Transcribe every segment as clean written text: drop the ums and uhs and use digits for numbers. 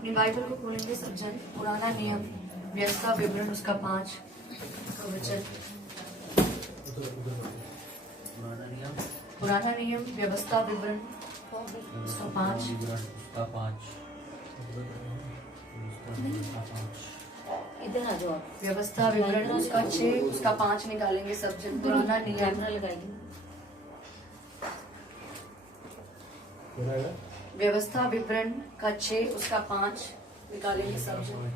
अपनी बाइबल को खोलेंगे सब जन। पुराना नियम व्यवस्था विवरण उसका 5 का वचन। पुराना नियम व्यवस्था विवरण उसका 5। इधर आ जाओ। व्यवस्था विवरण उसका 6 उसका 5 निकालेंगे सब जन। पुराना नियम व्यवस्था विवरण का 6 उसका 5 निकालेंगे सब जन।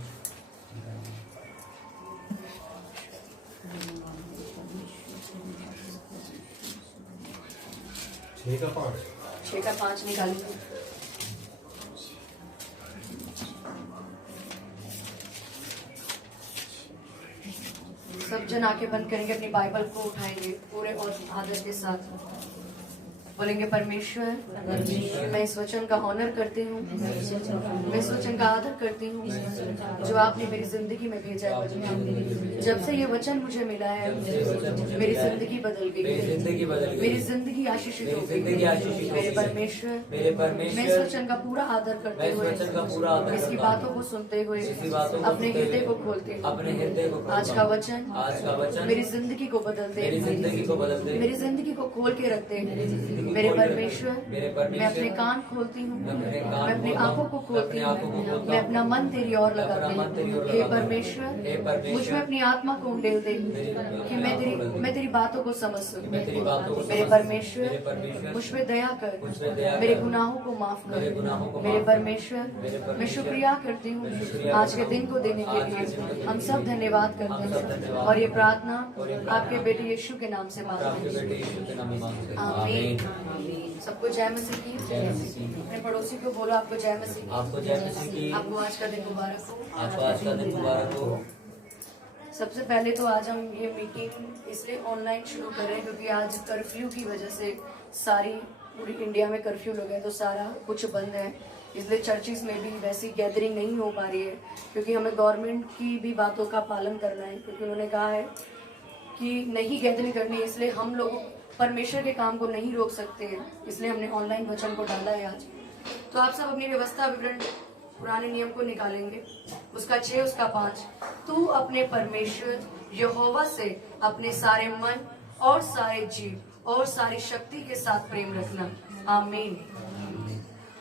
6 का 5 निकालेंगे। सब जन आंखें बंद करेंगे, अपनी बाइबल को उठाएंगे पूरे और आदर के साथ बोलेंगे, परमेश्वर मैं इस वचन का ऑनर करती हूँ, मैं इस वचन का आदर करती हूँ जो आपने मेरी जिंदगी में भेजा है। जब से ये वचन मुझे मिला है मेरी जिंदगी बदल गई, मेरी जिंदगी आशीषित हो गई। मेरे परमेश्वर मैं इस वचन का पूरा आदर करते हुए इसकी बातों को सुनते हुए अपने हृदय को खोलते हुए आज का वचन मेरी जिंदगी को बदलते, मेरी जिंदगी को खोल के रखते। मेरे परमेश्वर मैं अपने कान खोलती हूँ, मैं अपनी आंखों को खोलती हूँ, मैं अपना मन तेरी ओर लगाती हूँ। हे परमेश्वर मुझ में अपनी आत्मा को उंडेल दे कि मैं तेरी बातों को समझ सकूं। मेरे परमेश्वर मुझ पे दया कर, मेरे गुनाहों को माफ कर। मेरे परमेश्वर मैं शुक्रिया करती हूँ आज के दिन को देने के लिए। हम सब धन्यवाद करते हैं और ये प्रार्थना आपके बेटे यीशु के नाम से मांगते हैं, आमीन। सबको जय मसीह की। अपने पड़ोसी को बोलो, आपको जय मसीह की। आपको जय मसीह की। आपको आज का दिन मुबारक हो। आपको आज का दिन मुबारक हो। सबसे पहले तो आज हम ये मीटिंग इसलिए ऑनलाइन शुरू कर रहे हैं क्योंकि आज कर्फ्यू की वजह से सारी पूरी इंडिया में कर्फ्यू लग गए, तो सारा कुछ बंद है। इसलिए चर्चिस में भी वैसी गैदरिंग नहीं हो पा रही है क्योंकि हमें गवर्नमेंट की भी बातों का पालन करना है, क्योंकि उन्होंने कहा है कि नहीं गैदरिंग करनी। इसलिए हम लोग परमेश्वर के काम को नहीं रोक सकते, इसलिए हमने ऑनलाइन वचन को डाला है आज। तो आप सब अपनी व्यवस्था विवरण पुराने नियम को निकालेंगे, उसका 6 उसका 5। तू अपने परमेश्वर यहोवा से अपने सारे मन और सारे जीव और सारी शक्ति के साथ प्रेम रखना, आमीन।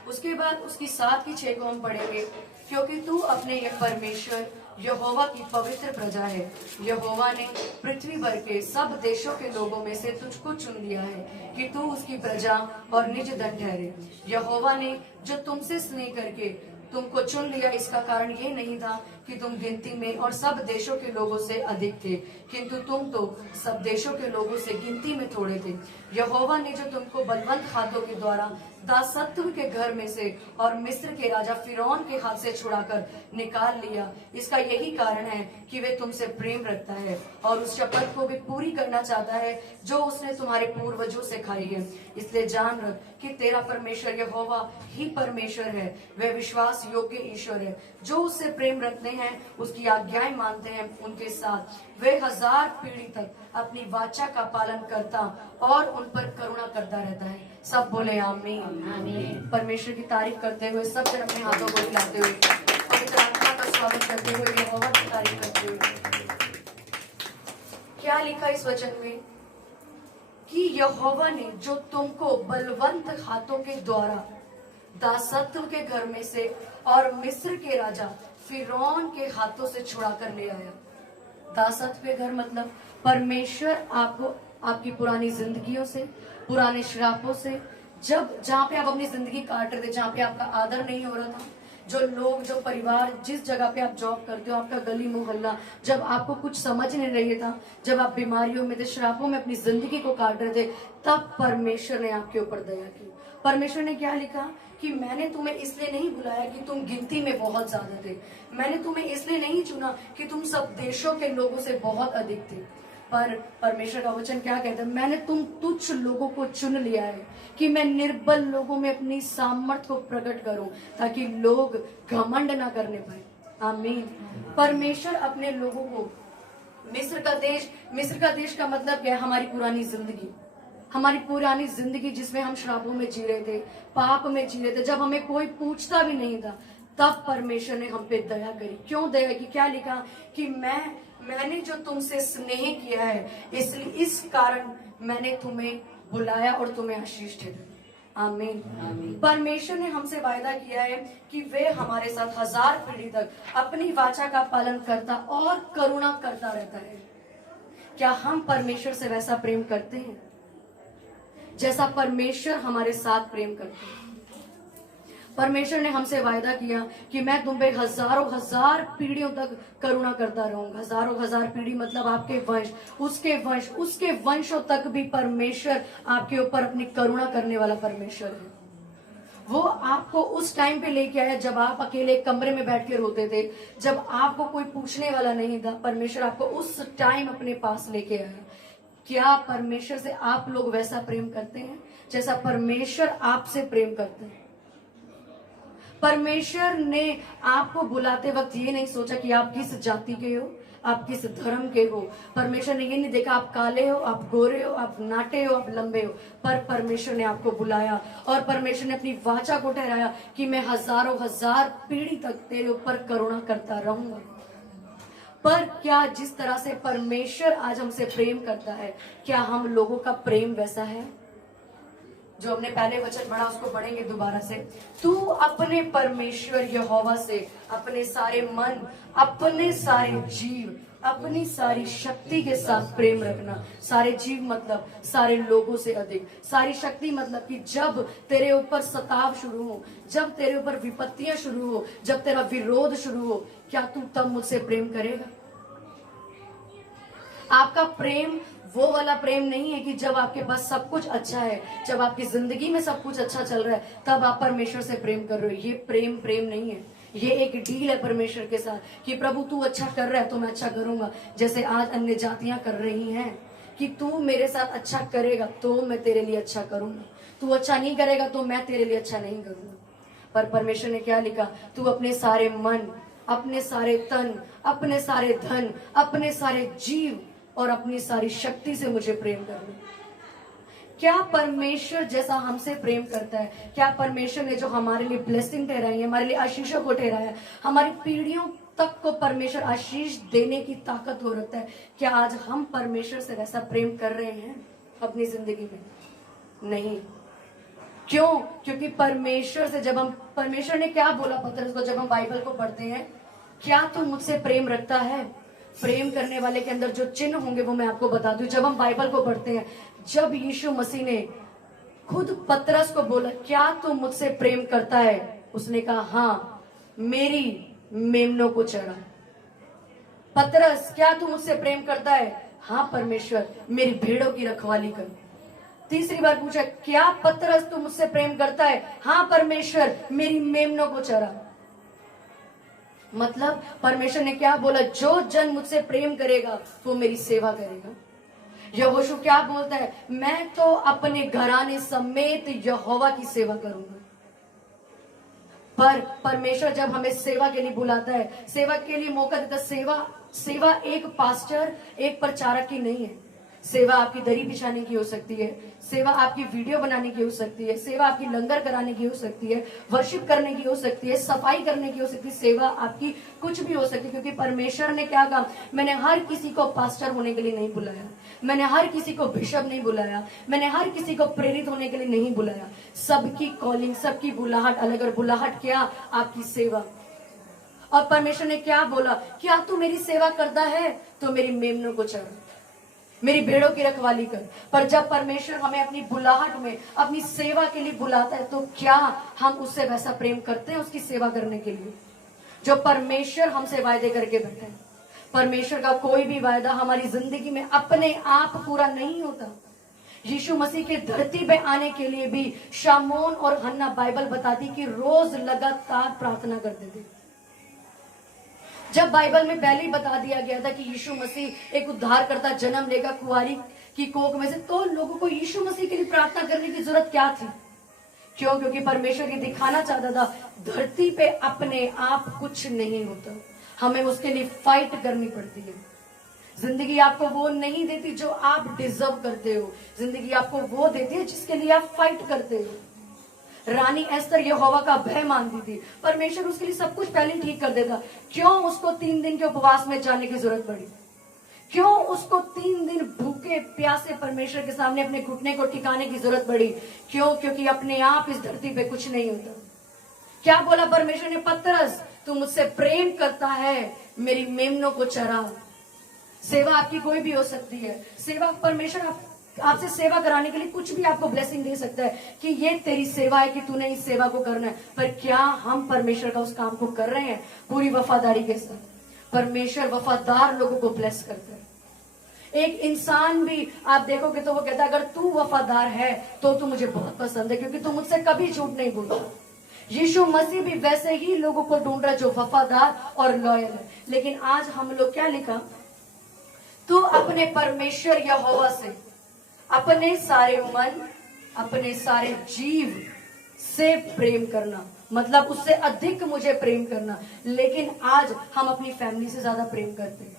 उसके बाद उसकी 7 की 6 को हम पढ़ेंगे, क्योंकि तू अपने ये परमेश्वर यहोवा की पवित्र प्रजा है। यहोवा ने पृथ्वी भर के सब देशों के लोगों में से तुझको चुन लिया है कि तू उसकी प्रजा और निज धन ठहरे। यहोवा ने जो तुमसे स्नेह करके तुमको चुन लिया, इसका कारण ये नहीं था कि तुम गिनती में और सब देशों के लोगों से अधिक थे, किंतु तुम तो सब देशों के लोगों से गिनती में थोड़े थे। यहोवा ने जो तुमको बलवंत हाथों के द्वारा दासत्व के घर में से और मिस्र के राजा फिरौन के हाथ से छुड़ाकर निकाल लिया, इसका यही कारण है कि वे तुमसे प्रेम रखता है और उस शपथ को भी पूरी करना चाहता है जो उसने तुम्हारे पूर्वजों से खाई है। इसलिए जान रख कि तेरा परमेश्वर यहोवा ही परमेश्वर है, वह विश्वास योग्य ईश्वर है। जो उससे प्रेम रखते हैं, उसकी आज्ञाएं मानते हैं, उनके साथ वे 1000 पीढ़ी तक अपनी वाचा का पालन करता और उन पर करुणा करता रहता है। सब बोले आमीन। परमेश्वर की तारीफ करते हुए सब जन अपने हाथों को हिलाते हुए पवित्र आत्मा का स्वागत करते हुए यहोवा की तारीफ करते हुए क्या लिखा इस वचन में कि यहोवा ने जो तुमको बलवंत हाथों के द्वारा दासत्व के घर में से और मिस्र के राजा फिरौन के हाथों से छुड़ा कर ले आया। दासत्व के घर मतलब परमेश्वर आपको आपकी पुरानी जिंदगियों से, पुराने श्रापों से, जहाँ पे आप अपनी जिंदगी काट रहे थे, जहाँ पे आपका आदर नहीं हो रहा था, जो लोग, जो परिवार, जिस जगह पे आप जॉब करते हो, आपका गली मोहल्ला, जब आपको कुछ समझ नहीं रही था, जब आप बीमारियों में थे, श्रापों में अपनी जिंदगी को काट रहे थे, तब परमेश्वर ने आपके ऊपर दया की। परमेश्वर ने क्या लिखा कि मैंने तुम्हें इसलिए नहीं बुलाया कि तुम गिनती में बहुत ज्यादा थे, मैंने तुम्हें इसलिए नहीं चुना कि तुम सब देशों के लोगों से बहुत अधिक थे, पर परमेश्वर का वचन क्या कहता है, मैंने तुम तुच्छ लोगों को चुन लिया है कि मैं निर्बल लोगों में अपनी सामर्थ को प्रकट करूं ताकि लोग घमंड ना करने पाए, आमीन। परमेश्वर अपने लोगों को मिस्र का देश का मतलब क्या है, हमारी पुरानी जिंदगी, हमारी पुरानी जिंदगी जिसमें हम श्रापों में जी रहे थे, पाप में जी रहे थे, जब हमें कोई पूछता भी नहीं था, तब परमेश्वर ने हम पे दया करी। क्यों दया की? क्या लिखा कि मैंने जो तुमसे स्नेह किया है, इसलिए इस कारण मैंने तुम्हें बुलाया और तुम्हें आशीष ठहराया। आमीन। परमेश्वर ने हमसे वायदा किया है कि वे हमारे साथ 1000 पीढ़ी तक अपनी वाचा का पालन करता और करुणा करता रहता है। क्या हम परमेश्वर से वैसा प्रेम करते हैं जैसा परमेश्वर हमारे साथ प्रेम करते हैं? परमेश्वर ने हमसे वायदा किया कि मैं तुम पे हजारों हजार पीढ़ियों तक करुणा करता रहूंगा। हजारों हजार पीढ़ी मतलब आपके वंश, उसके वंशों तक भी परमेश्वर आपके ऊपर अपनी करुणा करने वाला परमेश्वर है। वो आपको उस टाइम पे लेके आया जब आप अकेले कमरे में बैठ के रोते थे, जब आपको कोई पूछने वाला नहीं था। परमेश्वर आपको उस टाइम अपने पास लेके आया। क्या परमेश्वर से आप लोग वैसा प्रेम करते हैं जैसा परमेश्वर आपसे प्रेम करते हैं? परमेश्वर ने आपको बुलाते वक्त ये नहीं सोचा कि आप किस जाति के हो, आप किस धर्म के हो। परमेश्वर ने ये नहीं देखा आप काले हो, आप गोरे हो, आप नाटे हो, आप लंबे हो। पर परमेश्वर ने आपको बुलाया और परमेश्वर ने अपनी वाचा को ठहराया कि मैं हजारों हजार पीढ़ी तक तेरे ऊपर करुणा करता रहूंगा। पर क्या जिस तरह से परमेश्वर आज हमसे प्रेम करता है, क्या हम लोगों का प्रेम वैसा है? जो हमने पहले वचन पढ़ा उसको पढ़ेंगे दोबारा से। तू अपने परमेश्वर यहोवा से अपने सारे मन, अपने सारे जीव, अपनी सारी शक्ति के साथ प्रेम रखना। सारे जीव मतलब सारे लोगों से अधिक। सारी शक्ति मतलब कि जब तेरे ऊपर सताव शुरू हो, जब तेरे ऊपर विपत्तियां शुरू हो, जब तेरा विरोध शुरू हो, क्या तू तब मुझसे प्रेम करेगा? आपका प्रेम वो वाला प्रेम नहीं है कि जब आपके पास सब कुछ अच्छा है, जब आपकी जिंदगी में सब कुछ अच्छा चल रहा है, तब आप परमेश्वर से प्रेम कर रहे हो। ये प्रेम नहीं है। ये एक डील है परमेश्वर के साथ कि प्रभु तू अच्छा कर रहा है तो मैं अच्छा करूंगा। जैसे आज अन्य जातियां कर रही हैं कि तू मेरे साथ अच्छा करेगा तो मैं तेरे लिए अच्छा करूंगा, तू अच्छा नहीं करेगा तो मैं तेरे लिए अच्छा नहीं करूंगा। पर परमेश्वर ने क्या लिखा? तू अपने सारे मन, अपने सारे तन, अपने सारे धन, अपने सारे जीव और अपनी सारी शक्ति से मुझे प्रेम करना। क्या परमेश्वर जैसा हमसे प्रेम करता है, क्या परमेश्वर ने जो हमारे लिए ब्लेसिंग ठहराई है, हमारे लिए आशीषों को ठहराया, हमारी पीढ़ियों तक को परमेश्वर आशीष देने की ताकत हो रखता है, क्या आज हम परमेश्वर से वैसा प्रेम कर रहे हैं अपनी जिंदगी में? नहीं। क्यों? क्योंकि परमेश्वर से जब हम, परमेश्वर ने क्या बोला पतरस को जब हम बाइबल को पढ़ते हैं, क्या तू मुझसे प्रेम रखता है? प्रेम करने वाले के अंदर जो चिन्ह होंगे वो मैं आपको बता दूं। जब हम बाइबल को पढ़ते हैं, जब यीशु मसीह ने खुद पतरस को बोला क्या तू मुझसे प्रेम करता है, उसने कहा हाँ, मेरी मेमनों को चढ़ा। पतरस क्या तू मुझसे प्रेम करता है? हाँ परमेश्वर, मेरी भेड़ों की रखवाली कर। तीसरी बार पूछा क्या पतरस तू मुझसे प्रेम करता है? हाँ परमेश्वर, मेरी मेमनों को चढ़ा। मतलब परमेश्वर ने क्या बोला? जो जन मुझसे प्रेम करेगा वो मेरी सेवा करेगा। यहोशू क्या बोलता है? मैं तो अपने घराने समेत यहोवा की सेवा करूंगा। पर परमेश्वर जब हमें सेवा के लिए बुलाता है, सेवा के लिए मौका देता है, सेवा एक पास्टर, एक प्रचारक की नहीं है। सेवा आपकी दरी बिछाने की हो सकती है, सेवा आपकी वीडियो बनाने की हो सकती है, सेवा आपकी लंगर कराने की हो सकती है, वर्शिप करने की हो सकती है, सफाई करने की हो सकती है, सेवा आपकी कुछ भी हो सकती है। क्योंकि परमेश्वर ने क्या कहा? मैंने हर किसी को पास्टर होने के लिए नहीं बुलाया, मैंने हर किसी को बिशप नहीं बुलाया, मैंने हर किसी को प्रेरित होने के लिए नहीं बुलाया। सबकी कॉलिंग, सबकी बुलाहट अलग, और बुलाहट क्या? आपकी सेवा। और परमेश्वर ने क्या बोला? क्या तू मेरी सेवा करता है तो मेरी मेमनों को चढ़, मेरी भेड़ों की रखवाली कर। पर जब परमेश्वर हमें अपनी बुलाहट में, अपनी सेवा के लिए बुलाता है, तो क्या हम उससे वैसा प्रेम करते हैं उसकी सेवा करने के लिए जो परमेश्वर हमसे वायदे करके बैठे हैं? परमेश्वर का कोई भी वायदा हमारी जिंदगी में अपने आप पूरा नहीं होता। यीशु मसीह के धरती पे आने के लिए भी शामोन और हन्ना, बाइबल बताती कि रोज लगातार प्रार्थना करते थे। जब बाइबल में पहले ही बता दिया गया था कि यीशु मसीह एक उद्धारकर्ता जन्म लेगा कुंवारी की कोख में से, तो लोगों को यीशु मसीह के लिए प्रार्थना करने की जरूरत क्या थी? क्यों? क्योंकि परमेश्वर ये दिखाना चाहता था धरती पे अपने आप कुछ नहीं होता, हमें उसके लिए फाइट करनी पड़ती है। जिंदगी आपको वो नहीं देती जो आप डिजर्व करते हो, जिंदगी आपको वो देती है जिसके लिए आप फाइट करते हो। रानी एस्तर यहोवा का भय मानती थी, परमेश्वर उसके लिए सब कुछ पहले ही ठीक कर देता। क्यों उसको 3 दिन के उपवास में जाने की जरूरत पड़ी? क्यों उसको 3 दिन भूखे प्यासे परमेश्वर के सामने अपने घुटने को टिकाने की जरूरत पड़ी? क्यों? क्योंकि अपने आप इस धरती पे कुछ नहीं होता। क्या बोला परमेश्वर ने? पतरस, तू मुझसे प्रेम करता है, मेरी मेमनों को चरा। सेवा आपकी कोई भी हो सकती है। सेवा, परमेश्वर आपसे सेवा कराने के लिए कुछ भी आपको ब्लेसिंग दे सकता है कि ये तेरी सेवा है कि तूने इस सेवा को करना है। पर क्या हम परमेश्वर का उस काम को कर रहे हैं पूरी वफादारी के साथ? परमेश्वर वफादार लोगों को ब्लेस करता है। एक इंसान भी आप देखोगे तो वो कहता है अगर तू वफादार है तो तू मुझे बहुत पसंद है, क्योंकि तू मुझसे कभी झूठ नहीं बोलता। यीशु मसीह भी वैसे ही लोगों को ढूंढ रहा है जो वफादार और लॉयल है। लेकिन आज हम लोग क्या लिखा? तू अपने परमेश्वर यहोवा से अपने सारे मन, अपने सारे जीव से प्रेम करना, मतलब उससे अधिक मुझे प्रेम करना। लेकिन आज हम अपनी फैमिली से ज्यादा प्रेम करते हैं,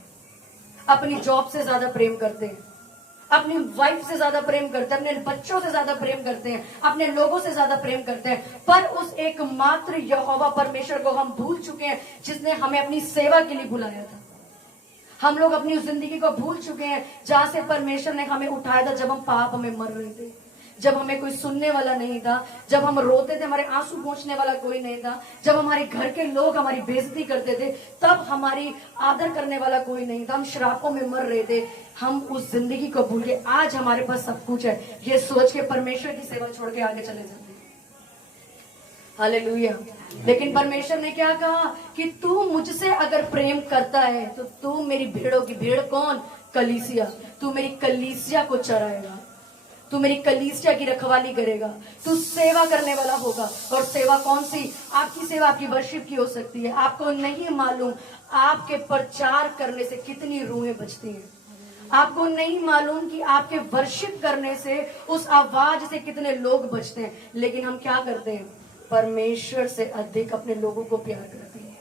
अपनी जॉब से ज्यादा प्रेम करते हैं, अपनी वाइफ से ज्यादा प्रेम करते हैं, अपने बच्चों से ज्यादा प्रेम करते हैं, अपने लोगों से ज्यादा प्रेम करते हैं। पर उस एकमात्र यहोवा परमेश्वर को हम भूल चुके हैं जिसने हमें अपनी सेवा के लिए बुलाया था। हम लोग अपनी उस जिंदगी को भूल चुके हैं जहां से परमेश्वर ने हमें उठाया था, जब हम पाप में मर रहे थे, जब हमें कोई सुनने वाला नहीं था, जब हम रोते थे हमारे आंसू पोंछने वाला कोई नहीं था, जब हमारे घर के लोग हमारी बेइज्जती करते थे तब हमारी आदर करने वाला कोई नहीं था, हम श्रापों में मर रहे थे। हम उस जिंदगी को भूल के आज हमारे पास सब कुछ है, ये सोच के परमेश्वर की सेवा छोड़ के आगे चले जाते हैं। हालेलुया। लेकिन परमेश्वर ने क्या कहा कि तू मुझसे अगर प्रेम करता है तो तू मेरी भेड़ों की भेड़ कौन? कलीसिया। तू मेरी कलीसिया को चराएगा, तू मेरी कलीसिया की रखवाली करेगा, तू सेवा करने वाला होगा। और सेवा कौन सी? आपकी सेवा आपकी वर्शिप की हो सकती है। आपको नहीं मालूम आपके प्रचार करने से कितनी रूहें बचती हैं। आपको नहीं मालूम कि आपके वर्शिप करने से, उस आवाज से कितने लोग बचते हैं। लेकिन हम क्या करते हैं? परमेश्वर से अधिक अपने लोगों को प्यार करते हैं।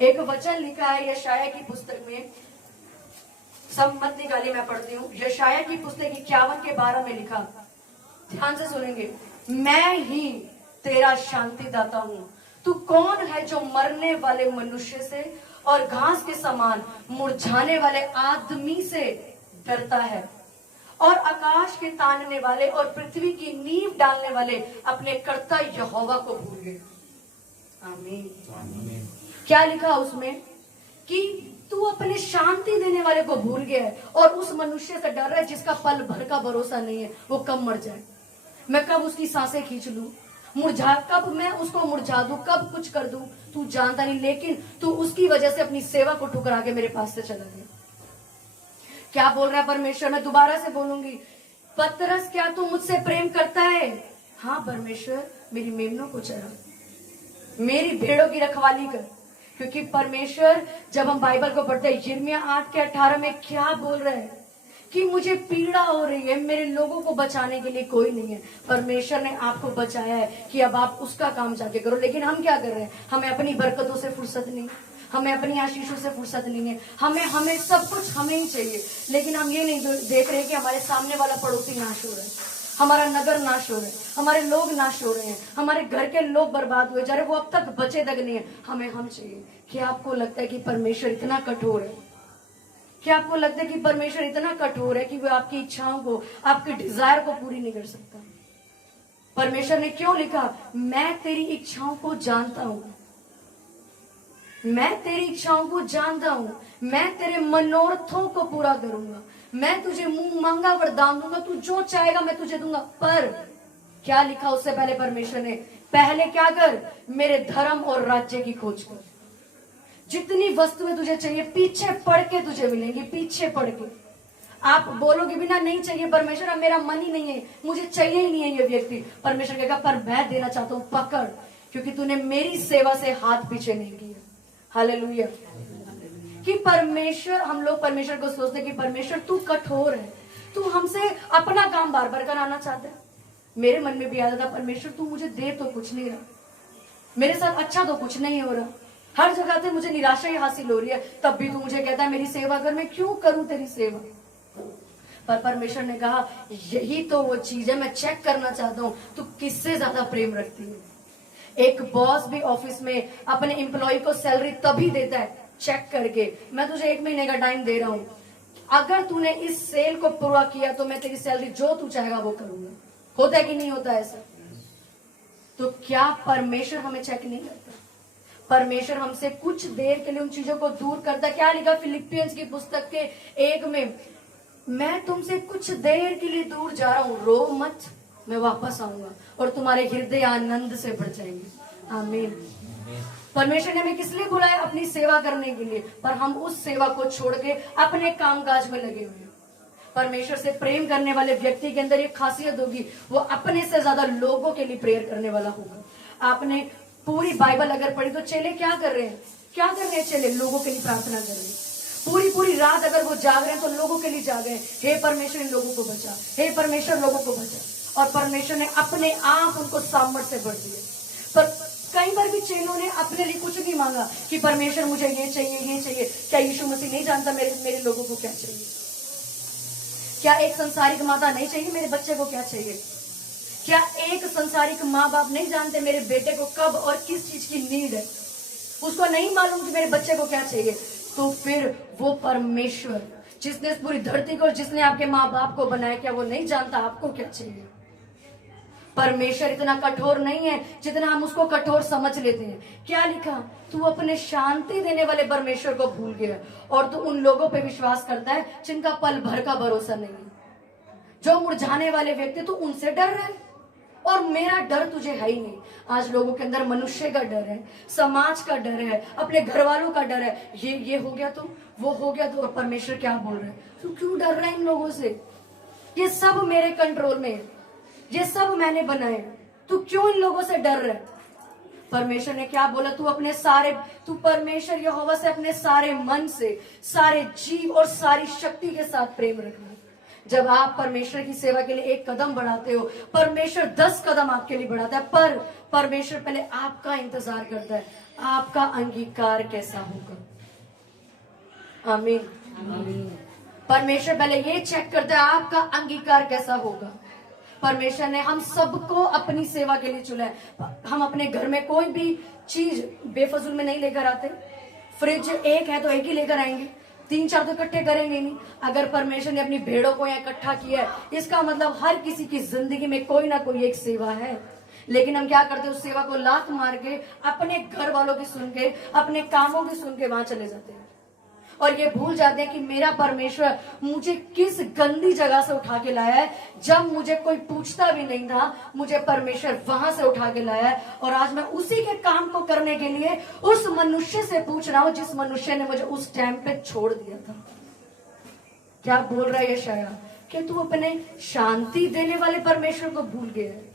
एक वचन लिखा है यशाया की पुस्तक में, सब मत निकालिए, मैं पढ़ती हूँ। यशाया की पुस्तक 51 के 12 में लिखा, ध्यान से सुनेंगे। मैं ही तेरा शांति दाता हूँ। तू कौन है जो मरने वाले मनुष्य से और घास के समान मुरझाने वाले आदमी से डरता है, और आकाश के तानने वाले और पृथ्वी की नींव डालने वाले अपने कर्ता यहोवा को भूल गए। आमीन। क्या लिखा उसमें? कि तू अपने शांति देने वाले को भूल गया है और उस मनुष्य से डर रहा है जिसका पल भर का भरोसा नहीं है, वो कब मर जाए, मैं कब उसकी सांसें खींच लूं, कब मैं उसको मुरझा दूं, कब कुछ कर दूं, तू जानता नहीं। लेकिन तू उसकी वजह से अपनी सेवा को ठुकरा के मेरे पास से चला गया। क्या बोल रहा है परमेश्वर? मैं दोबारा से बोलूंगी, पतरस क्या तू मुझसे प्रेम करता है? हाँ परमेश्वर, मेरी मेमनों को चरा, मेरी भेड़ों की रखवाली कर। क्योंकि परमेश्वर, जब हम बाइबल को पढ़ते हैं, यिर्मयाह 8 के 18 में क्या बोल रहे हैं कि मुझे पीड़ा हो रही है, मेरे लोगों को बचाने के लिए कोई नहीं है। परमेश्वर ने आपको बचाया है कि अब आप उसका काम जाके करो। लेकिन हम क्या कर रहे हैं? हमें अपनी बरकतों से फुर्सत नहीं, हमें अपनी आशीषों से फुर्सत नहीं है, हमें सब कुछ हमें ही चाहिए। लेकिन हम ये नहीं देख रहे कि हमारे सामने वाला पड़ोसी नाश हो रहा है, हमारा नगर नाश हो रहा है, हमारे लोग नाश हो रहे हैं, हमारे घर के लोग बर्बाद हुए जा रहे, वो अब तक बचे तक नहीं है, हमें हम चाहिए। क्या आपको लगता है कि परमेश्वर इतना कठोर है? क्या आपको लगता है कि परमेश्वर इतना कठोर है कि वो आपकी इच्छाओं को, आपके डिजायर को पूरी नहीं कर सकता? परमेश्वर ने क्यों लिखा, मैं तेरी इच्छाओं को जानता हूं, मैं तेरी इच्छाओं को जानता हूं, मैं तेरे मनोरथों को पूरा करूंगा, मैं तुझे मुंह मांगा वरदान दूंगा, तू जो चाहेगा मैं तुझे दूंगा। पर क्या लिखा उससे पहले परमेश्वर ने? पहले क्या कर? मेरे धर्म और राज्य की खोज कर। जितनी वस्तुएं तुझे चाहिए पीछे पड़ के तुझे मिलेंगी, पीछे पड़ के। आप बोलोगे बिना नहीं चाहिए परमेश्वर, अब मेरा मन ही नहीं है, मुझे चाहिए ही नहीं है ये व्यक्ति। परमेश्वर कहेगा पर मैं देना चाहता हूं, पकड़, क्योंकि तूने मेरी सेवा से हाथ पीछे नहीं किया। हालेलुया। कि परमेश्वर, हम लोग परमेश्वर को सोचते कि परमेश्वर तू कठोर है, तू हमसे अपना काम बार बार कराना चाहता है। मेरे मन में भी आता था परमेश्वर तू मुझे दे तो कुछ नहीं रहा, मेरे साथ अच्छा तो कुछ नहीं हो रहा, हर जगह से मुझे निराशा ही हासिल हो रही है, तब भी तू मुझे कहता है मेरी सेवा कर। मैं क्यों करूं तेरी सेवा? पर परमेश्वर ने कहा यही तो वो चीज है, मैं चेक करना चाहता हूँ तू किससे ज्यादा प्रेम रखती है। एक बॉस भी ऑफिस में अपने एम्प्लॉय को सैलरी तभी देता है चेक करके, मैं तुझे 1 महीने का टाइम दे रहा हूँ, अगर तूने इस सेल को पूरा किया तो मैं तेरी सैलरी जो तू चाहेगा वो करूंगा। होता है कि नहीं होता ऐसा? तो क्या परमेश्वर हमें चेक नहीं करता? परमेश्वर हमसे कुछ देर के लिए उन चीजों को दूर करता है। क्या लिखा फिलिपियंस की पुस्तक के 1 में, मैं तुमसे कुछ देर के लिए दूर जा रहा हूं, रो मत, मैं वापस आऊंगा और तुम्हारे हृदय आनंद से भर जाएंगे। आमीन। परमेश्वर ने हमें किस लिए बुलाया? अपनी सेवा करने के लिए, पर हम उस सेवा को छोड़ के अपने कामकाज में लगे हुए हैं। परमेश्वर से प्रेम करने वाले व्यक्ति के अंदर एक खासियत होगी, वो अपने से ज्यादा लोगों के लिए प्रेयर करने वाला होगा। आपने पूरी बाइबल अगर पढ़ी तो चेले क्या कर रहे हैं? क्या कर रहे हैं चेले? लोगों के लिए प्रार्थना कर रहे हैं। पूरी रात अगर वो जाग रहे हैं तो लोगों के लिए जाग रहे हैं, हे परमेश्वर इन लोगों को बचा, हे परमेश्वर लोगों को बचा। और परमेश्वर ने अपने आप उनको सामर्थ से भर दिया। पर कई बार भी चेलों ने अपने लिए कुछ नहीं मांगा कि परमेश्वर मुझे ये चाहिए ये चाहिए। क्या यीशु मसीह नहीं जानता मेरे लोगों को क्या चाहिए? क्या एक संसारिक माता नहीं चाहिए मेरे बच्चे को क्या चाहिए? क्या एक संसारिक माँ बाप नहीं जानते मेरे बेटे को कब और किस चीज की नीड है? उसको नहीं मालूम कि मेरे बच्चे को क्या चाहिए? तो फिर वो परमेश्वर जिसने इस पूरी धरती को, जिसने आपके माँ बाप को बनाया, क्या वो नहीं जानता आपको क्या चाहिए? परमेश्वर इतना कठोर नहीं है जितना हम उसको कठोर समझ लेते हैं। क्या लिखा? तू अपने शांति देने वाले परमेश्वर को भूल गया और तू उन लोगों पे विश्वास करता है जिनका पल भर का भरोसा नहीं है, जो मुरझाने वाले व्यक्ति, तू उनसे डर रहा है और मेरा डर तुझे है ही नहीं। आज लोगों के अंदर मनुष्य का डर है, समाज का डर है, अपने घर वालों का डर है, ये हो गया तो वो हो गया तो। और परमेश्वर क्या बोल रहे हैं? तू क्यों डर रहा है इन लोगों से? ये सब मेरे कंट्रोल में है, ये सब मैंने बनाए, तू क्यों इन लोगों से डर रहा है? परमेश्वर ने क्या बोला? तू परमेश्वर यहोवा से अपने सारे मन से, सारे जीव और सारी शक्ति के साथ प्रेम रखना। जब आप परमेश्वर की सेवा के लिए 1 कदम बढ़ाते हो, परमेश्वर 10 कदम आपके लिए बढ़ाता है। पर परमेश्वर पहले आपका इंतजार करता है, आपका अंगीकार कैसा होगा। आमीन। परमेश्वर पहले ये चेक करता है आपका अंगीकार कैसा होगा। परमेश्वर ने हम सबको अपनी सेवा के लिए चुना है। हम अपने घर में कोई भी चीज बेफजूल में नहीं लेकर आते। फ्रिज एक है तो एक ही लेकर आएंगे, 3-4 तो इकट्ठे करेंगे नहीं। अगर परमेश्वर ने अपनी भेड़ों को यहाँ इकट्ठा किया है, इसका मतलब हर किसी की जिंदगी में कोई ना कोई एक सेवा है। लेकिन हम क्या करते हैं? उस सेवा को लात मार के, अपने घर वालों की सुन के, अपने कामों की सुन के वहां चले जाते हैं और ये भूल जाते हैं कि मेरा परमेश्वर मुझे किस गंदी जगह से उठा के लाया है। जब मुझे कोई पूछता भी नहीं था, मुझे परमेश्वर वहां से उठा के लाया है और आज मैं उसी के काम को करने के लिए उस मनुष्य से पूछ रहा हूं जिस मनुष्य ने मुझे उस टाइम पे छोड़ दिया था। क्या बोल रहा है यशायाह? कि तू अपने शांति देने वाले परमेश्वर को भूल गया है।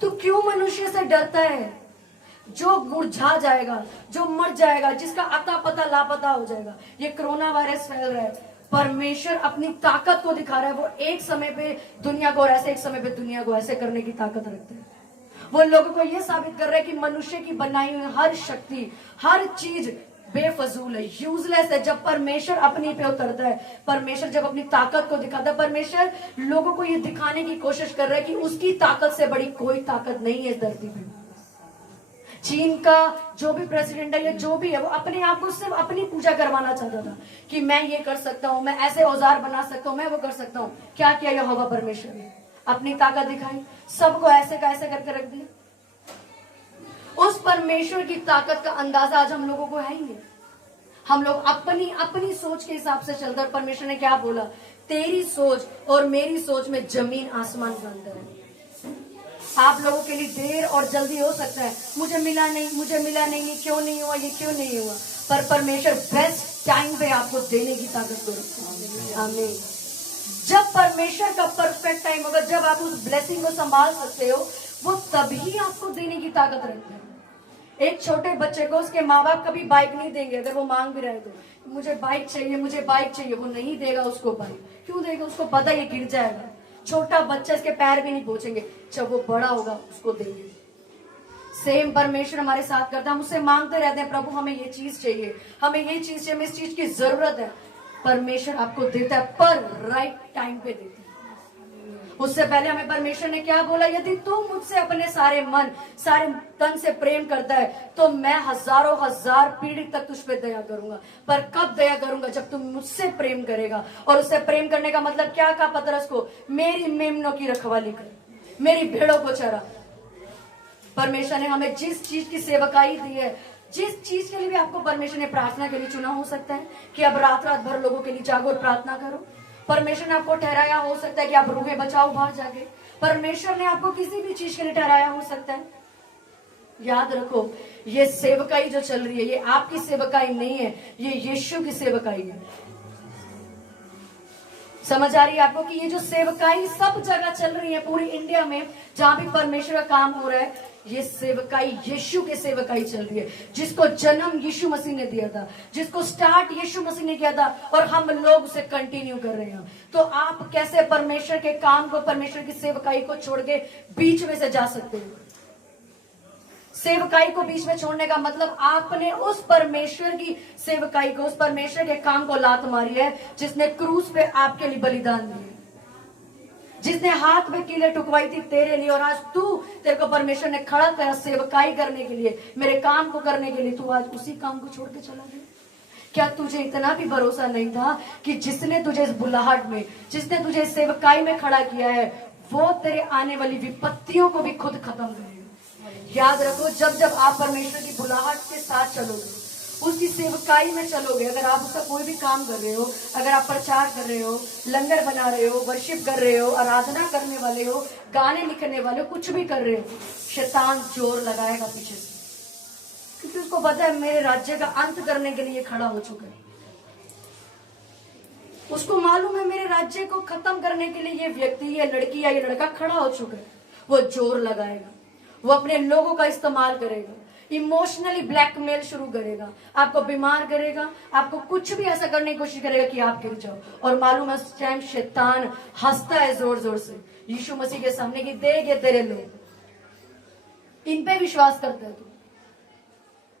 तू क्यों मनुष्य से डरता है जो मुरझा जाएगा, जो मर जाएगा, जिसका अता पता लापता हो जाएगा? ये कोरोना वायरस फैल रहा है, परमेश्वर अपनी ताकत को दिखा रहा है। वो एक समय पे दुनिया को ऐसे, एक समय पे दुनिया को ऐसे करने की ताकत रखते हैं। वो लोगों को ये साबित कर रहा है कि मनुष्य की बनाई हुई हर शक्ति, हर चीज बेफजूल है, यूजलेस है। जब परमेश्वर अपने पे उतरता है, परमेश्वर जब अपनी ताकत को दिखाता है, परमेश्वर लोगों को ये दिखाने की कोशिश कर रहा है कि उसकी ताकत से बड़ी कोई ताकत नहीं है इस धरती पे। चीन का जो भी प्रेसिडेंट है या जो भी है, वो अपने आप को सिर्फ अपनी पूजा करवाना चाहता था कि मैं ये कर सकता हूँ, मैं ऐसे औजार बना सकता हूँ, मैं वो कर सकता हूँ। क्या किया यहोवा परमेश्वर ने? अपनी ताकत दिखाई, सबको ऐसे का ऐसे करके रख दिया। उस परमेश्वर की ताकत का अंदाजा आज हम लोगों को है ही नहीं। हम लोग अपनी अपनी सोच के हिसाब से चलते। और परमेश्वर ने क्या बोला? तेरी सोच और मेरी सोच में जमीन आसमान का अंतर है। आप लोगों के लिए देर और जल्दी हो सकता है, मुझे मिला नहीं, मुझे मिला नहीं, ये क्यों नहीं हुआ, ये क्यों नहीं हुआ। पर परमेश्वर बेस्ट टाइम पे आपको देने की ताकत को रखता है। आमीन। जब परमेश्वर का परफेक्ट टाइम होगा, जब आप उस ब्लेसिंग को संभाल सकते हो, वो तभी आपको देने की ताकत रखते हैं। एक छोटे बच्चे को उसके माँ बाप कभी बाइक नहीं देंगे। अगर वो मांग भी रहे तो मुझे बाइक चाहिए, मुझे बाइक चाहिए, वो नहीं देगा उसको बाइक। क्यों देगा? उसको पता ये गिर जाएगा। छोटा बच्चा, इसके पैर भी नहीं पहुंचेंगे। जब वो बड़ा होगा उसको देंगे। सेम परमेश्वर हमारे साथ करता है। हम उससे मांगते रहते हैं, प्रभु हमें ये चीज चाहिए, हमें ये चीज चाहिए, हमें इस चीज की जरूरत है। परमेश्वर आपको देता है, पर राइट टाइम पे देता है। उससे पहले हमें परमेश्वर ने क्या बोला, यदि तू मुझसे अपने सारे मन सारे तन से प्रेम करता है तो मैं हजारों हजार पीढ़ी तक तुझ पे दया करूंगा। पर कब दया करूंगा, जब तुम मुझसे प्रेम करेगा। और उससे प्रेम करने का मतलब क्या कहा पतरस को, मेरी मेमनों की रखवाली कर, मेरी भेड़ों को चरा। परमेश्वर ने हमें जिस चीज की सेवकाई दी है, जिस चीज के लिए भी आपको परमेश्वर ने प्रार्थना के लिए चुना, हो सकता है कि अब रात रात भर लोगों के लिए जागो और प्रार्थना करो। परमेश्वर ने आपको ठहराया, हो सकता है कि आप रूहें बचाओ बाहर जाके। परमेश्वर ने आपको किसी भी चीज के लिए ठहराया, हो सकता है। याद रखो, ये सेवकाई जो चल रही है, ये आपकी सेवकाई नहीं है, ये यीशु की सेवकाई है। समझ आ रही है आपको कि ये जो सेवकाई सब जगह चल रही है पूरी इंडिया में, जहां भी परमेश्वर का काम हो रहा है, ये सेवकाई यीशु की सेवकाई चल रही है, जिसको जन्म यीशु मसीह ने दिया था, जिसको स्टार्ट यीशु मसीह ने किया था, और हम लोग उसे कंटिन्यू कर रहे हैं। तो आप कैसे परमेश्वर के काम को, परमेश्वर की सेवकाई को छोड़ के बीच में से जा सकते हो? सेवकाई को बीच में छोड़ने का मतलब आपने उस परमेश्वर की सेवकाई को, उस परमेश्वर के काम को लात मारी है, जिसने क्रूस पे आपके लिए बलिदान दिया, जिसने हाथ में कीलें ठुकवाई थी तेरे लिए, और आज तेरे को परमेश्वर ने खड़ा करा सेवकाई करने के लिए, मेरे काम को करने के लिए। तू आज उसी काम को छोड़ के चला गया। क्या तुझे इतना भी भरोसा नहीं था कि जिसने तुझे इस बुलाहट में, जिसने तुझे इस सेवकाई में खड़ा किया है, वो तेरे आने वाली विपत्तियों को भी खुद खत्म करेगा। याद रखो, जब जब आप परमेश्वर की बुलाहट के साथ चलोगे, उसकी सेवकाई में चलोगे, अगर आप उसका कोई भी काम कर रहे हो, अगर आप प्रचार कर रहे हो, लंगर बना रहे हो, वर्शिप कर रहे हो, आराधना करने वाले हो, गाने लिखने वाले हो, कुछ भी कर रहे हो, शैतान जोर लगाएगा पीछे से, क्योंकि उसको पता है मेरे राज्य का अंत करने के लिए खड़ा हो चुका है। उसको मालूम है मेरे राज्य को खत्म करने के लिए ये व्यक्ति, ये लड़की या ये लड़का खड़ा हो चुका है। वो जोर लगाएगा, वो अपने लोगों का इस्तेमाल करेगा, इमोशनली ब्लैकमेल शुरू करेगा, आपको बीमार करेगा, आपको कुछ भी ऐसा करने की कोशिश करेगा कि आप गिर जाओ। और मालूम है उस टाइम शैतान हंसता है जोर जोर से यीशु मसीह के सामने कि देख ये तेरे लोग, इन पे विश्वास करता है तू,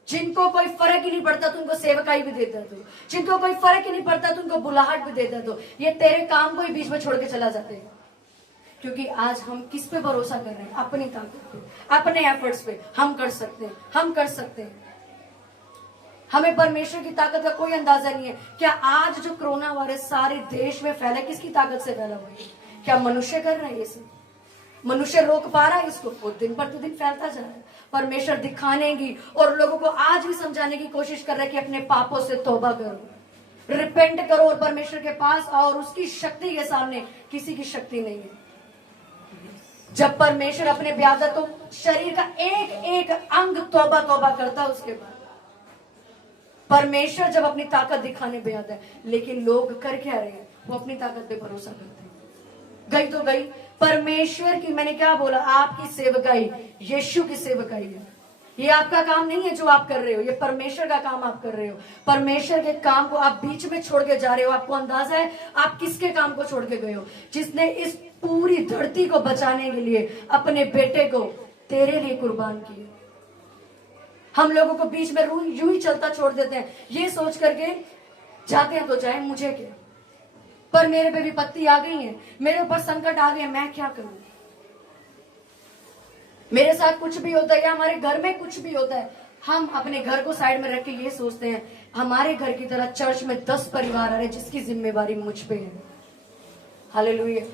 जिनको कोई फर्क ही नहीं पड़ता तुमको सेवकाई भी देता है तू, जिनको कोई फर्क ही नहीं पड़ता तुमको बुलाहट भी देता है तो ये तेरे काम को ही बीच में छोड़ के चला जाते हैं। क्योंकि आज हम किस पे भरोसा कर रहे हैं? अपनी ताकत पे, अपने एफर्ट्स पे। हम कर सकते हैं, हम कर सकते हैं। हमें परमेश्वर की ताकत का कोई अंदाजा नहीं है। क्या आज जो कोरोना वायरस सारे देश में फैला, किसकी ताकत से फैला हुआ है? क्या मनुष्य कर रहा है? ये सब मनुष्य रोक पा रहा है इसको? वो दिन पर दिन फैलता जा रहा है। परमेश्वर दिखाने की और लोगों को आज भी समझाने की कोशिश कर रहा है कि अपने पापों से तौबा करो, रिपेंट करो और परमेश्वर के पास आओ। और उसकी शक्ति के सामने किसी की शक्ति नहीं है। जब परमेश्वर अपने ब्यादत तो शरीर का एक एक अंग तौबा तौबा करता है, उसके बाद परमेश्वर जब अपनी ताकत दिखाने पे आता है। लेकिन लोग कर क्या रहे हैं? वो अपनी ताकत पे भरोसा करते हैं। गई तो गई परमेश्वर की, मैंने क्या बोला, आपकी सेवकाई यीशु की सेवकाई है। ये आपका काम नहीं है जो आप कर रहे हो, ये परमेश्वर का काम आप कर रहे हो। परमेश्वर के काम को आप बीच में छोड़ के जा रहे हो। आपको अंदाजा है आप किसके काम को छोड़ के गए हो? जिसने इस पूरी धरती को बचाने के लिए अपने बेटे को तेरे लिए कुर्बान किया। हम लोगों को बीच में यूं ही चलता छोड़ देते हैं, ये सोच करके जाते हैं तो जाए, मुझे क्या, पर मेरे पे विपत्ति आ गई है, मेरे ऊपर संकट आ गए, मैं क्या करूं? मेरे साथ कुछ भी होता है या हमारे घर में कुछ भी होता है, हम अपने घर को साइड में रख के ये सोचते हैं हमारे घर की तरह चर्च में 10 परिवार आ रहे जिसकी जिम्मेवारी मुझ पे है। हालेलुया।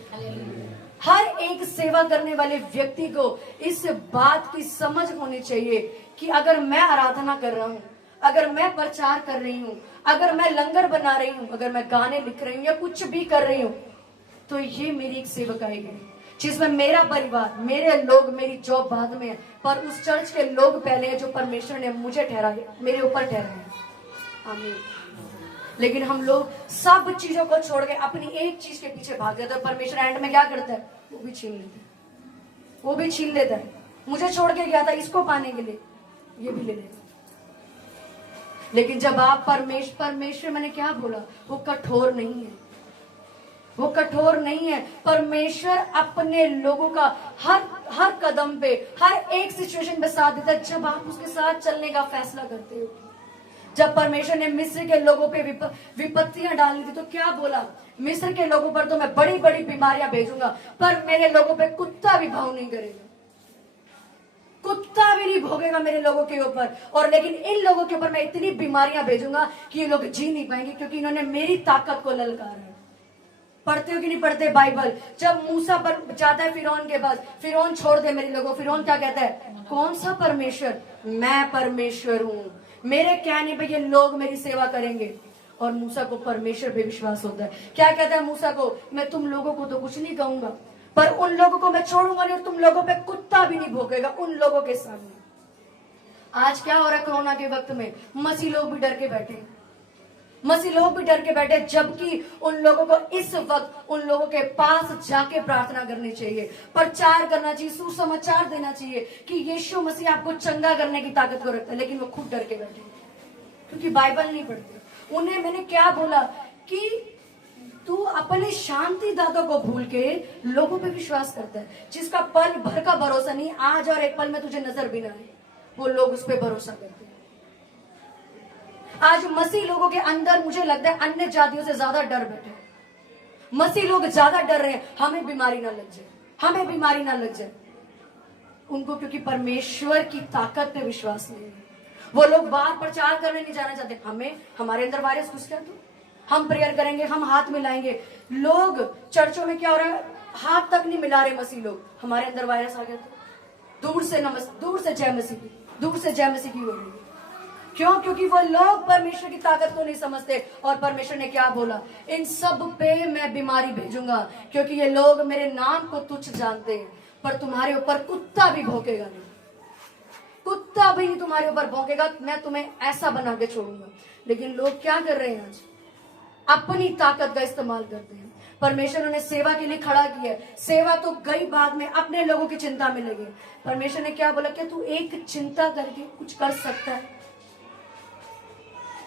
हर एक सेवा करने वाले व्यक्ति को इस बात की समझ होनी चाहिए कि अगर मैं आराधना कर रहा हूं, अगर मैं प्रचार कर रही हूं, अगर मैं लंगर बना रही हूं, अगर मैं गाने लिख रही हूं या कुछ भी कर रही हूं, तो ये मेरी एक सेवकाई है जिसमें मेरा परिवार, मेरे लोग, मेरी जॉब बाद में है, पर उस चर्च के लोग पहले हैं जो परमेश्वर ने मुझे ठहराया, मेरे ऊपर ठहराया। आमीन। लेकिन हम लोग सब चीजों को छोड़ के अपनी एक चीज के पीछे भाग जाते हैं। परमेश्वर एंड में क्या करता है? वो भी छीन लेता है, वो भी छीन लेता है। मुझे छोड़ के गया था इसको पाने के लिए, ये भी ले लेता। लेकिन जब आप परमेश्वर मैंने क्या बोला, वो कठोर नहीं है, वो कठोर नहीं है। परमेश्वर अपने लोगों का हर कदम पे, हर एक सिचुएशन पे साथ देता है जब आप उसके साथ चलने का फैसला करते हो। जब परमेश्वर ने मिस्र के लोगों पे विपत्तियां डाली थी तो क्या बोला, मिस्र के लोगों पर तो मैं बड़ी बड़ी बीमारियां भेजूंगा, पर मेरे लोगों पे कुत्ता भी भाव नहीं करेगा, कुत्ता भी नहीं भोगेगा मेरे लोगों के ऊपर। और लेकिन इन लोगों के ऊपर मैं इतनी बीमारियां भेजूंगा कि ये लोग जी नहीं पाएंगे, क्योंकि इन्होंने मेरी ताकत को ललकारा है। पढ़ते हो कि नहीं पढ़ते बाइबल? जब मूसा पर जाता है फिरौन के पास, फिरौन छोड़ दे मेरे लोगों, फिरौन क्या कहता है, कौन सा परमेश्वर, मैं परमेश्वर हूं, मेरे कहने पे ये लोग मेरी सेवा करेंगे। और मूसा को परमेश्वर पे विश्वास होता है। क्या कहता है मूसा को, मैं तुम लोगों को तो कुछ नहीं कहूंगा, पर उन लोगों को मैं छोड़ूंगा नहीं और तुम लोगों पे कुत्ता भी नहीं भोंकेगा उन लोगों के सामने। आज क्या हो रहा है कोरोना के वक्त में, मसीह लोग भी डर के बैठे, मसीह लोग भी डर के बैठे, जबकि उन लोगों को इस वक्त उन लोगों के पास जाके प्रार्थना करनी चाहिए, प्रचार करना चाहिए, सुसमाचार देना चाहिए कि यीशु मसीह आपको चंगा करने की ताकत को रखता है, लेकिन वो खुद डर के बैठे क्योंकि बाइबल नहीं पढ़ते। उन्हें मैंने क्या बोला कि तू अपने शांति दाता को भूल के लोगों पे विश्वास करता है, जिसका पल भर का भरोसा नहीं, आज और एक पल में तुझे नजर भी ना आए, वो लोग उस पर भरोसा करते हैं। आज मसीह लोगों के अंदर मुझे लगता है अन्य जातियों से ज्यादा डर बैठे, मसीह लोग ज्यादा डर रहे हैं हमें बीमारी ना लग जाए, हमें बीमारी ना लग जाए उनको, क्योंकि परमेश्वर की ताकत पे विश्वास नहीं है। वो लोग बाहर प्रचार करने नहीं जाना चाहते, हमें हमारे अंदर वायरस घुस गया तो हम प्रेयर करेंगे, हम हाथ मिलाएंगे। लोग चर्चों में क्या हो रहा है, हाथ तक नहीं मिला रहे मसीह लोग, हमारे अंदर वायरस आ गया तो दूर से जय मसीह की, दूर से जय मसीह की हो रही है। क्यों? क्योंकि वो लोग परमेश्वर की ताकत को नहीं समझते। और परमेश्वर ने क्या बोला, इन सब पे मैं बीमारी भेजूंगा, क्योंकि ये लोग मेरे नाम को तुच्छ जानते हैं, पर तुम्हारे ऊपर कुत्ता भी भौंकेगा नहीं, कुत्ता भी नहीं तुम्हारे ऊपर भौंकेगा, मैं तुम्हें ऐसा बना के छोड़ूंगा। लेकिन लोग क्या कर रहे हैं आज, अपनी ताकत का इस्तेमाल करते हैं। परमेश्वर ने सेवा के लिए खड़ा किया, सेवा तो गई बाद में, अपने लोगों की चिंता में लगे। परमेश्वर ने क्या बोला, क्या तू एक चिंता करके कुछ कर सकता है?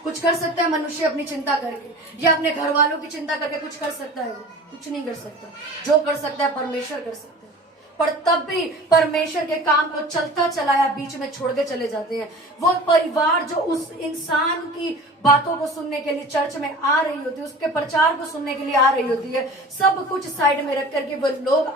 कुछ कर सकता है मनुष्य अपनी चिंता करके, या अपने घर वालों की चिंता करके कुछ कर सकता है? कुछ नहीं कर सकता। जो कर सकता है परमेश्वर कर सकता है। पर तब भी परमेश्वर के काम को चलता चलाया बीच में छोड़ के चले जाते हैं। वो परिवार जो उस इंसान की बातों को सुनने के लिए चर्च में आ रही होती है, उसके प्रचार को सुनने के लिए आ रही होती है, सब कुछ साइड में रख करके वो लोग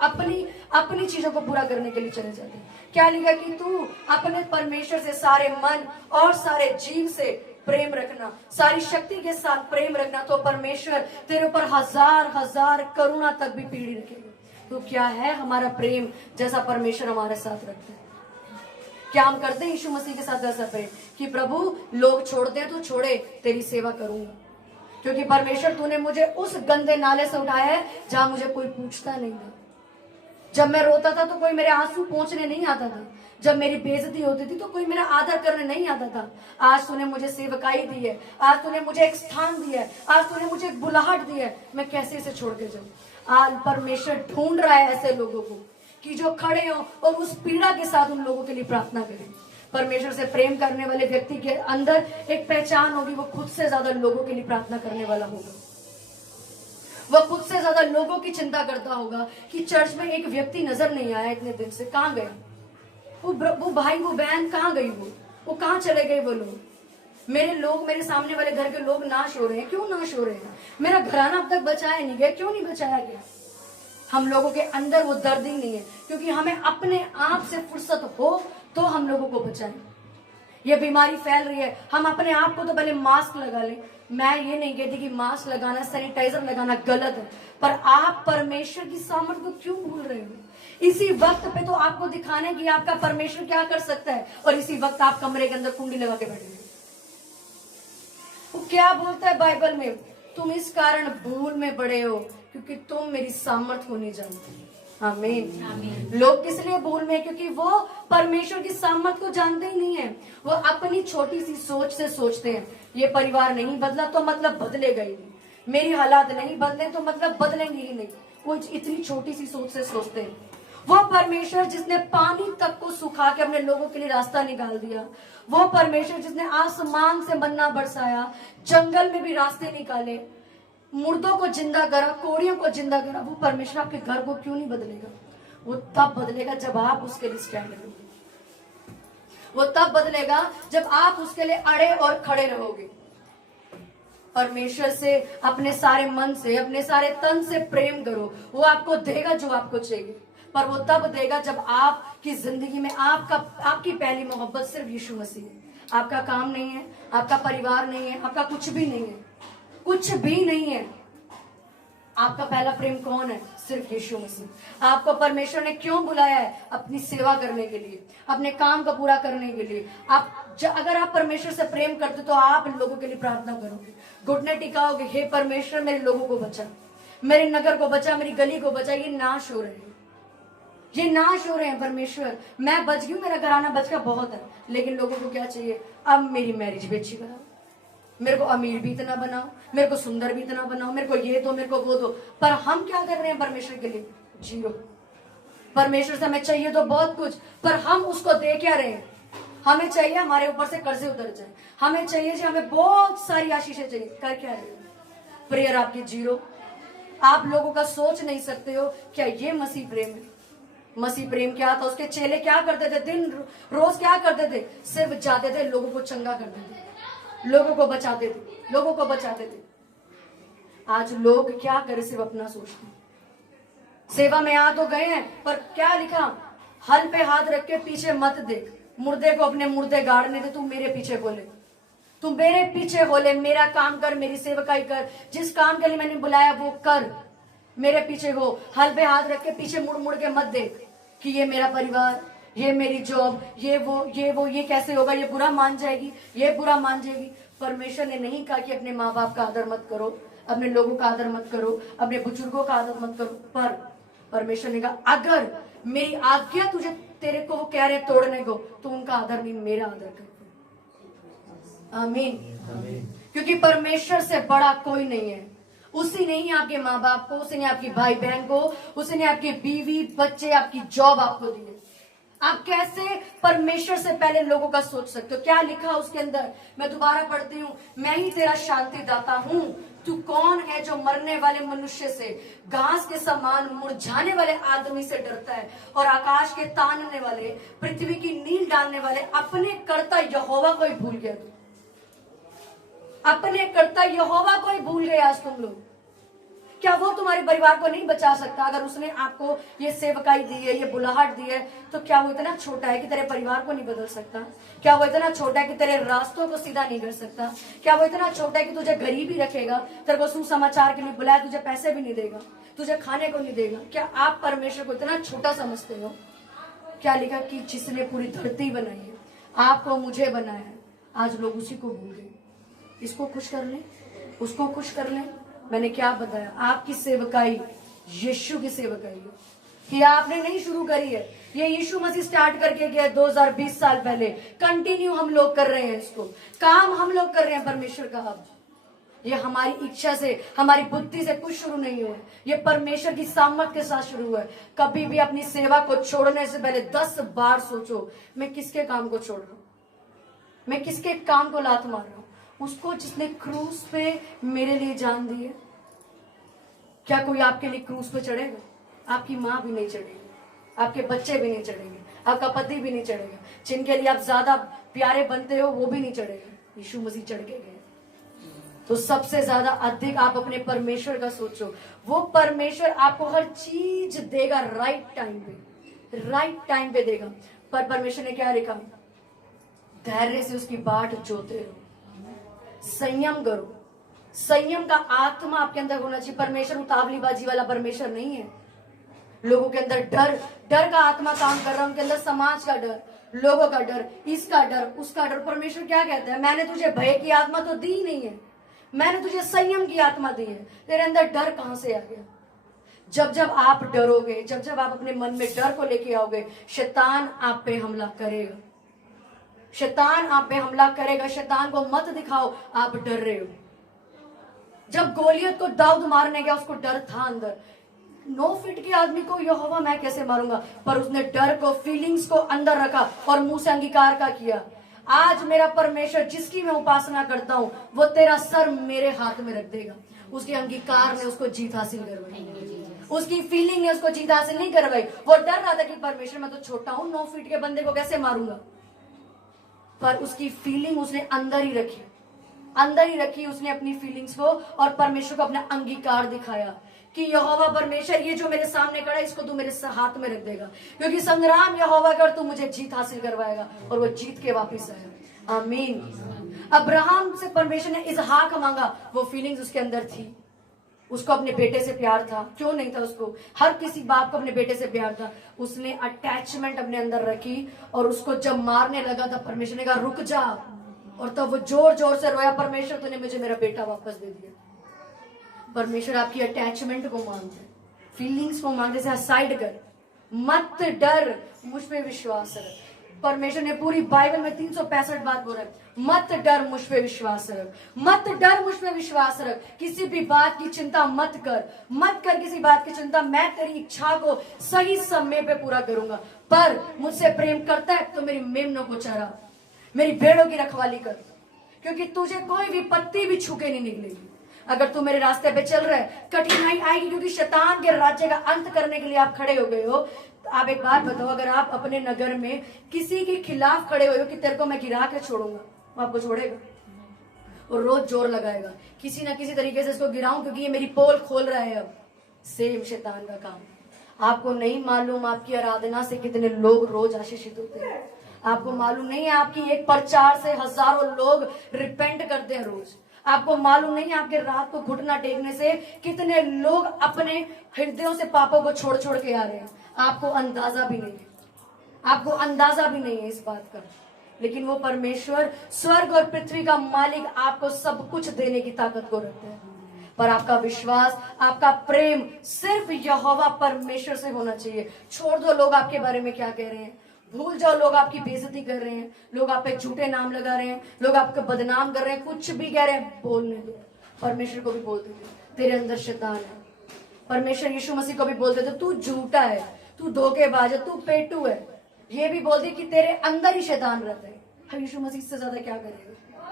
अपनी चीजों को पूरा करने के लिए चले जाते हैं। क्या लिखा कि तू अपने परमेश्वर से सारे मन और सारे जीव से प्रेम रखना, सारी शक्ति के साथ प्रेम रखना, तो परमेश्वर तेरे ऊपर हजार हजार करुणा तक भी पीढ़ी रखेगा। तो क्या है हमारा प्रेम जैसा परमेश्वर हमारे साथ रखते हैं? क्या हम करते हैं यीशु मसीह के साथ ऐसा प्रेम कि प्रभु लोग छोड़ते हैं तो छोड़े, तेरी सेवा करूंगा, क्योंकि परमेश्वर तूने मुझे उस गंदे नाले से उठाया है जहां मुझे कोई पूछता नहीं था। जब मैं रोता था तो कोई मेरे आंसू पोंछने नहीं आता था, जब मेरी बेइज्जती होती थी तो कोई मेरा आदर करने नहीं आता था। आज तूने मुझे सेवकाई दी है, आज तूने मुझे एक स्थान दिया है, आज तूने मुझे एक बुलाहट दी है, मैं कैसे इसे छोड़ के जाऊं? आज परमेश्वर ढूंढ रहा है ऐसे लोगों को कि जो खड़े हो और उस पीड़ा के साथ उन लोगों के लिए प्रार्थना करें। परमेश्वर से प्रेम करने वाले व्यक्ति के अंदर एक पहचान होगी, वो खुद से ज्यादा लोगों के लिए प्रार्थना करने वाला होगा, वह खुद से ज्यादा लोगों की चिंता करता होगा कि चर्च में एक व्यक्ति नजर नहीं आया इतने दिन से, कहां गया वो भाई, वो बहन कहां गई, वो कहां चले गए वो लोग? मेरे लोग, मेरे सामने वाले घर के लोग नाश हो रहे हैं, क्यों नाश हो रहे हैं? मेरा घराना अब तक बचाया नहीं गया, क्यों नहीं बचाया गया? हम लोगों के अंदर वो दर्द ही नहीं है, क्योंकि हमें अपने आप से फुर्सत हो तो हम लोगों को बचाएं। ये बीमारी फैल रही है, हम अपने आप को तो पहले मास्क लगा लें। मैं ये नहीं कहती कि मास्क लगाना, सैनिटाइजर लगाना गलत है, पर आप परमेश्वर की सामर्थ्य को क्यों भूल रहे हो? इसी वक्त पे तो आपको दिखाने की आपका परमेश्वर क्या कर सकता है, और इसी वक्त आप कमरे के अंदर कुंडी लगा के बैठे। वो क्या बोलता है बाइबल में, तुम इस कारण भूल में पड़े हो क्योंकि तुम मेरी सामर्थ्य को नहीं जानते। आमीन। लोग किस लिए भूल में? क्योंकि वो परमेश्वर की सामर्थ्य को जानते ही नहीं है। वो अपनी छोटी सी सोच से सोचते हैं, ये परिवार नहीं बदला तो मतलब बदलेगा ही नहीं, मेरी हालात नहीं बदले तो मतलब बदलेंगे ही नहीं। वो इतनी छोटी सी सोच से सोचते हैं। वो परमेश्वर जिसने पानी तक को सुखा के अपने लोगों के लिए रास्ता निकाल दिया, वो परमेश्वर जिसने आसमान से मन्ना बरसाया, जंगल में भी रास्ते निकाले, मुर्दों को जिंदा करा, कोड़ियों को जिंदा करा, वो परमेश्वर आपके घर को क्यों नहीं बदलेगा? वो तब बदलेगा जब आप उसके लिए स्टैंड लोगे। वो तब बदलेगा जब आप उसके लिए अड़े और खड़े रहोगे। परमेश्वर से अपने सारे मन से, अपने सारे तन से प्रेम करो, वो आपको देगा जो आपको चाहिए। पर वो तब देगा जब आपकी जिंदगी में आपकी पहली मोहब्बत सिर्फ यीशु मसीह है। आपका काम नहीं है, आपका परिवार नहीं है, आपका कुछ भी नहीं है, कुछ भी नहीं है। आपका पहला प्रेम कौन है? सिर्फ यीशु मसीह। आपको परमेश्वर ने क्यों बुलाया है? अपनी सेवा करने के लिए, अपने काम को पूरा करने के लिए। अगर आप परमेश्वर से प्रेम करते तो आप लोगों के लिए प्रार्थना करोगे, घुटने टिकाओगे, हे परमेश्वर मेरे लोगों को बचा, मेरे नगर को बचा, मेरी गली को बचा। ये नाश हो रहे हैं, ये नाश हो रहे हैं। परमेश्वर मैं बच गई, मेरा घराना बच गया, बहुत है, लेकिन लोगों को क्या चाहिए? अब मेरी मैरिज भी अच्छी कराओ, मेरे को अमीर भी इतना बनाओ, मेरे को सुंदर भी इतना बनाओ, मेरे को ये दो, मेरे को वो दो। पर हम क्या कर रहे हैं परमेश्वर के लिए? जीरो। परमेश्वर से हमें चाहिए तो बहुत कुछ, पर हम उसको दे क्या रहे हैं? हमें चाहिए हमारे ऊपर से कर्जे उतर जाए, हमें चाहिए जी हमें बहुत सारी आशीषें चाहिए, कर क्या रहे हो? प्रेयर आपकी जीरो। आप लोगों का सोच नहीं सकते हो क्या ये मसीह प्रेम है? मसीह प्रेम क्या था? उसके चेले क्या करते थे? दिन रोज क्या करते थे? सिर्फ जाते थे, लोगों को चंगा करते थे, लोगों को बचाते थे, लोगों को बचाते थे। आज लोग क्या करे? सिर्फ अपना सोचते हैं। सेवा में आ तो गए हैं, पर क्या लिखा? हल पे हाथ रख के पीछे मत देख, मुर्दे को अपने मुर्दे गाड़ने दे, तू मेरे पीछे बोले, तू मेरे पीछे बोले, मेरा काम कर, मेरी सेवकाई कर, जिस काम के लिए मैंने बुलाया वो कर, मेरे पीछे हो। हल पे हाथ रख के पीछे मुड़ मुड़ के मत देख कि ये मेरा परिवार, ये मेरी जॉब, ये वो, ये कैसे होगा, ये बुरा मान जाएगी, ये बुरा मान जाएगी। परमेश्वर ने नहीं कहा कि अपने माँ बाप का आदर मत करो, अपने लोगों का आदर मत करो, अपने बुजुर्गों का आदर मत करो, पर परमेश्वर ने कहा अगर मेरी आज्ञा तुझे, तेरे को वो कह रहे तोड़ने को, तो उनका आदर नहीं, मेरा आदर कर। आमीन। क्योंकि परमेश्वर से बड़ा कोई नहीं है। उसी ने ही आपके माँ बाप को, उसी ने आपकी भाई बहन को, उसी ने आपकी बीवी बच्चे, आपकी जॉब आपको दी है। आप कैसे परमेश्वर से पहले लोगों का सोच सकते हो? क्या लिखा उसके अंदर? मैं दोबारा पढ़ती हूँ, मैं ही तेरा शांति दाता हूँ। तू कौन है जो मरने वाले मनुष्य से, घास के समान मुरझाने वाले आदमी से डरता है, और आकाश के तानने वाले, पृथ्वी की नील डालने वाले अपने कर्ता यहोवा को ही भूल गया। तू अपने कर्ता यहोवा को ही भूल गए आज तुम लोग। क्या वो तुम्हारे परिवार को नहीं बचा सकता? अगर उसने आपको ये सेवकाई दी है, ये बुलाहट दी है, तो क्या वो इतना छोटा है कि तेरे परिवार को नहीं बदल सकता? क्या वो इतना छोटा है कि तेरे रास्तों को सीधा नहीं कर सकता? क्या वो इतना छोटा है कि तुझे गरीब ही रखेगा, तेरे को सुसमाचार के लिए बुलाया, तुझे पैसे भी नहीं देगा, तुझे खाने को नहीं देगा? क्या आप परमेश्वर को इतना छोटा समझते हो? क्या लिखा कि जिसने पूरी धरती बनाई है, आपको मुझे बनाया है, आज लोग उसी को भूल गए। इसको खुश कर ले, उसको खुश कर ले। मैंने क्या बताया? आपकी सेवकाई यीशु की सेवकाई है। ये आपने नहीं शुरू करी है, ये यीशु मसीह स्टार्ट करके गया 2020 साल पहले। कंटिन्यू हम लोग कर रहे हैं, इसको काम हम लोग कर रहे हैं परमेश्वर का। अब ये हमारी इच्छा से, हमारी बुद्धि से कुछ शुरू नहीं हुआ, ये परमेश्वर की सामर्थ के साथ शुरू हुआ है। कभी भी अपनी सेवा को छोड़ने से पहले 10 बार सोचो, मैं किसके काम को छोड़ रहा हूं, मैं किसके काम को लात मार रहा हूं? उसको जिसने क्रूस पे मेरे लिए जान दी है। क्या कोई आपके लिए क्रूस पे चढ़ेगा? आपकी माँ भी नहीं चढ़ेगी, आपके बच्चे भी नहीं चढ़ेंगे, आपका पति भी नहीं चढ़ेगा, जिनके लिए आप ज्यादा प्यारे बनते हो वो भी नहीं चढ़ेगा। यीशु मसीह चढ़ के गए। तो सबसे ज्यादा अधिक आप अपने परमेश्वर का सोचो। वो परमेश्वर आपको हर चीज देगा राइट टाइम पे, राइट टाइम पे देगा। पर परमेश्वर ने क्या लिखा? धैर्य से उसकी बाट जोते रहो, संयम करो। संयम का आत्मा आपके अंदर होना चाहिए। परमेश्वर उतावलीबाजी वाला परमेश्वर नहीं है। लोगों के अंदर डर का आत्मा काम कर रहा है, उनके अंदर समाज का डर, लोगों का डर, इसका डर, उसका डर। परमेश्वर क्या कहता है? मैंने तुझे भय की आत्मा तो दी नहीं है, मैंने तुझे संयम की आत्मा दी है। तेरे अंदर डर कहां से आ गया? जब आप डरोगे, जब आप अपने मन में डर को लेके आओगे, शैतान आप पे हमला करेगा, शैतान आप पे हमला करेगा। शैतान को मत दिखाओ आप डर रहे हो। जब गोलियत को दाऊद मारने गया, उसको डर था अंदर। 9 फीट के आदमी को यहोवा मैं कैसे मारूंगा? पर उसने डर को, फीलिंग्स को अंदर रखा और मुंह से अंगीकार का किया। आज मेरा परमेश्वर जिसकी मैं उपासना करता हूं, वो तेरा सर मेरे हाथ में रख देगा। उसके अंगीकार ने उसको जीत हासिल करवाई, उसकी फीलिंग ने उसको जीत हासिल नहीं करवाई। वो डर रहा था कि परमेश्वर मैं तो छोटा हूं, 9 फीट के बंदे को कैसे मारूंगा? पर उसकी फीलिंग उसने अंदर ही रखी उसने अपनी फीलिंग्स को, और परमेश्वर को अपना अंगीकार दिखाया कि यहोवा परमेश्वर, ये जो मेरे सामने खड़ा है इसको तू मेरे हाथ में रख देगा, क्योंकि संग्राम यहोवा का, और तू मुझे जीत हासिल करवाएगा। और वो जीत के वापिस आया। आमीन। अब्राहम से परमेश्वर ने इसहाक मांगा, वो फीलिंग्स उसके अंदर थी, उसको अपने बेटे से प्यार था, क्यों नहीं था उसको, हर किसी बाप को अपने बेटे से प्यार था। उसने अटैचमेंट अपने अंदर रखी, और उसको जब मारने लगा था परमेश्वर ने कहा रुक जा, और तब वो जोर जोर से रोया, परमेश्वर तूने मुझे मेरा बेटा वापस दे दिया। परमेश्वर आपकी अटैचमेंट को मांगते, फीलिंग्स को मांगते, से साइड कर, मत डर, मुझ पे विश्वास रख। परमेश्वर ने पूरी बाइबल में 365 बात बोला है, मत डर, मुझ पे विश्वास रख, मत डर, मुझ पे विश्वास रख, किसी भी बात की चिंता मत कर किसी बात की चिंता। मैं तेरी इच्छा को सही समय पे पूरा करूंगा। पर मुझसे प्रेम करता है तो मेरी मेमनों को चरा, मेरी भेड़ों की रखवाली कर, क्योंकि तुझे कोई विपत्ति भी छू के नहीं निकलेगी। अगर तू मेरे रास्ते पे चल रहा है, कठिनाई आएगी, क्योंकि शैतान के राज्य का अंत करने के लिए आप खड़े हो गए हो। तो आप एक बात बताओ, अगर आप अपने नगर में किसी के खिलाफ खड़े हुए हो कि तेरे को मैं गिरा के छोड़ूंगा, वो आपको छोड़ेगा? और रोज जोर लगाएगा किसी ना किसी तरीके से इसको गिराऊं, क्योंकि ये मेरी पोल खोल रहा है। अब सेम शैतान का काम। आपको नहीं मालूम आपकी आराधना से कितने लोग रोज आशीषित होते हैं। आपको मालूम नहीं है आपकी एक प्रचार से हजारों लोग रिपेंट करते हैं रोज। आपको मालूम नहीं है आपके रात को घुटना टेकने से कितने लोग अपने हृदयों से पापों को छोड़ छोड़ के आ रहे हैं। आपको अंदाजा भी नहीं है इस बात का। लेकिन वो परमेश्वर, स्वर्ग और पृथ्वी का मालिक, आपको सब कुछ देने की ताकत को रखता है। पर आपका विश्वास, आपका प्रेम सिर्फ यहोवा परमेश्वर से होना चाहिए। छोड़ दो लोग आपके बारे में क्या कह रहे हैं, भूल जाओ लोग आपकी बेइज्जती कर रहे हैं, लोग आप पे झूठे नाम लगा रहे हैं, लोग आपको बदनाम कर रहे हैं, कुछ भी कह रहे हैं, बोलने दो। परमेश्वर को भी बोलते थे तेरे अंदर शैतान है। परमेश्वर यीशु मसीह को भी बोलते थे तू झूठा है, तू धोखेबाज है, तू पेटू है। ये भी बोलते कि तेरे अंदर ही शैतान रहता है। हम यीशु मसीह से ज्यादा क्या करेगा?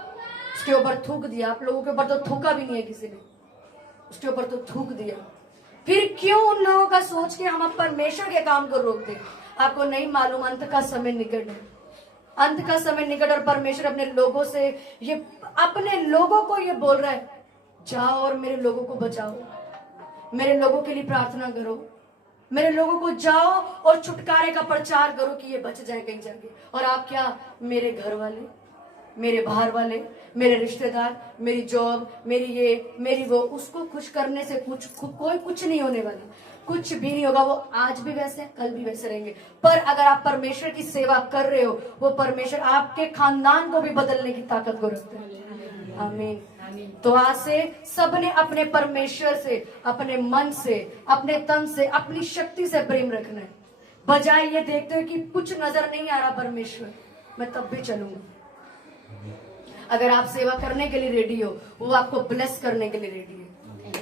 उसके ऊपर थूक दिया। आप लोगों के ऊपर तो थूका भी नहीं है किसी ने, उसके ऊपर तो थूक दिया। फिर क्यों उन लोगों का सोच के हम परमेश्वर के काम को रोक दें? आपको नहीं मालूम अंत का समय निकट है, अंत का समय निकट। और परमेश्वर अपने लोगों से, ये अपने लोगों को ये बोल रहा है जाओ और मेरे लोगों को बचाओ, मेरे लोगों के लिए प्रार्थना करो, मेरे लोगों को जाओ और छुटकारे का प्रचार करो कि ये बच जाए कहीं जाके। और आप क्या, मेरे घर वाले, मेरे बाहर वाले, मेरे रिश्तेदार, मेरी जॉब, मेरी ये मेरी वो, उसको खुश करने से कोई कुछ नहीं होने वाला, कुछ भी नहीं होगा। वो आज भी वैसे हैं, कल भी वैसे रहेंगे। पर अगर आप परमेश्वर की सेवा कर रहे हो, वो परमेश्वर आपके खानदान को भी बदलने की ताकत को रखते हैं। आमीन। तो आज से सबने अपने परमेश्वर से, अपने मन से, अपने तन से, अपनी शक्ति से प्रेम रखना है। बजाय ये देखते हो कि कुछ नजर नहीं आ रहा परमेश्वर, मैं तब भी चलूंगा। अगर आप सेवा करने के लिए रेडी हो, वो आपको ब्लेस करने के लिए रेडी है,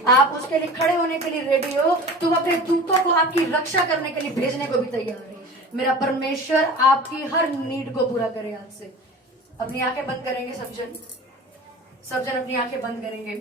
आप उसके लिए खड़े होने के लिए रेडी हो, तो अपने दूतों को आपकी रक्षा करने के लिए भेजने को भी तैयार है। मेरा परमेश्वर आपकी हर नीड को पूरा करे। आज से अपनी आंखें बंद करेंगे सब जन अपनी आंखें बंद करेंगे।